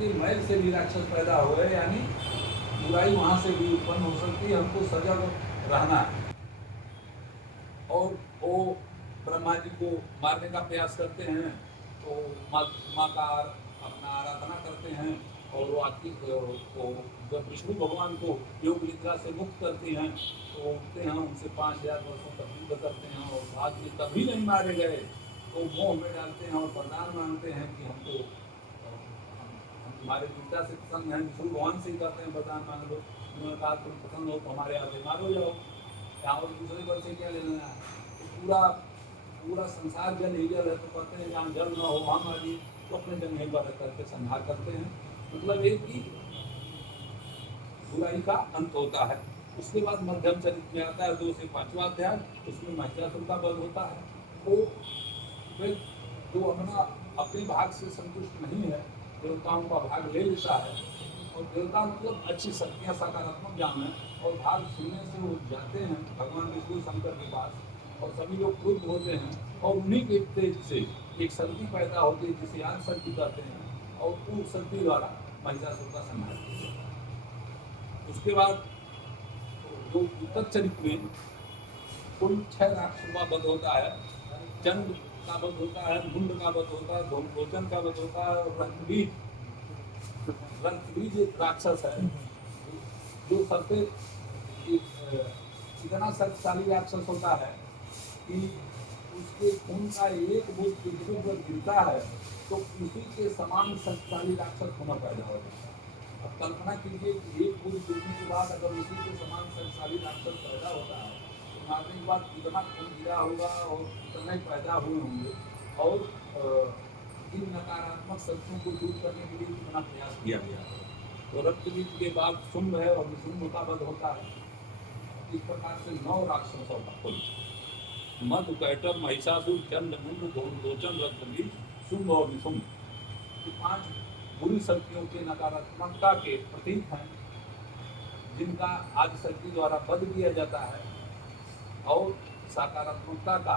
के मैल से भी राक्षस पैदा हुए, यानी बुराई वहाँ से भी उत्पन्न हो सकती है। हमको सजग रहना है। और वो ब्रह्मा जी को मारने का प्रयास करते हैं, तो माँ का अपना आराधना करते हैं, और वो आती वो जब विष्णु भगवान को योग निद्रा से मुक्त करते हैं तो उठते हैं, उनसे 5000 वर्षों तक युद्ध करते हैं, और बाद में कभी नहीं मारे गए तो मोह में डालते हैं और वरदान मांगते हैं कि हमको हम तुम्हारे विद्या से प्रसन्न हैं। विष्णु भगवान से ही कहते हैं वरदान मांग लो। उन्होंने कहा तुम प्रसन्न हो तो हमारे आगे मारो जाओ, यहाँ और दूसरे वर्ष से क्या लेना है। तो पूरा पूरा संसार जल ही जल है, तो कहते हैं जहाँ जल न हो वहाँ मारिए, तो अपने जंगल पर करके संहार करते हैं। मतलब एक ही बुराई का अंत होता है। उसके बाद मध्यम चरित्र में आता है 2 से 5वां अध्याय, उसमें महिषासुर का वध होता है। वो जो अपने भाग से संतुष्ट नहीं है, देवताओं का भाग ले लेता है, और देवता मतलब अच्छी शक्तियाँ, सकारात्मक ज्ञान है, और भाग सुनने से वो जाते हैं भगवान विष्णु शंकर के पास, और सभी लोग क्रुद्ध होते हैं, और उन्हीं के तेज से एक शक्ति पैदा होती है जिसे आदि शक्ति कहते हैं, और उस शक्ति द्वारा महिषासुर का संहार किया जाता है। उसके बाद जो उत्तर चरित्र में कुल 6 राक्षसों का वध होता है। चंड का वध होता है, मुंड का वध होता है, धूम्रलोचन का वध होता है, और रंगबीज एक राक्षस है जो सबसे इतना शक्तिशाली राक्षस होता है कि उसके खून का एक बूंद पृथ्वी पर गिरता है तो उसी के समान शक्तिशाली राक्षस पुनः पैदा हो जाता है। अब कल्पना कीजिए कि एक बूंद गिरने के बाद अगर उसी के समान शक्तिशाली राक्षस पैदा होता है तो मारने के बाद कितना खून गिरा होगा और कितना ही पैदा हुए होंगे, और इन नकारात्मक शक्तियों को दूर करने के लिए कितना प्रयास किया गया है। तो रक्तबीज के बाद शुंभ है और विशुंभ का वध होता है। इस प्रकार से 9 राक्षसों का कुल मधु, कैटभ, महिषासुर, चंड, मुंड, धूम्रलोचन, रक्तबीज, शुंभ और निशुंभ, ये 5 बुरी शक्तियों के नकारात्मकता के प्रतीक हैं, जिनका आदि शक्ति द्वारा वध किया जाता है, और सकारात्मकता का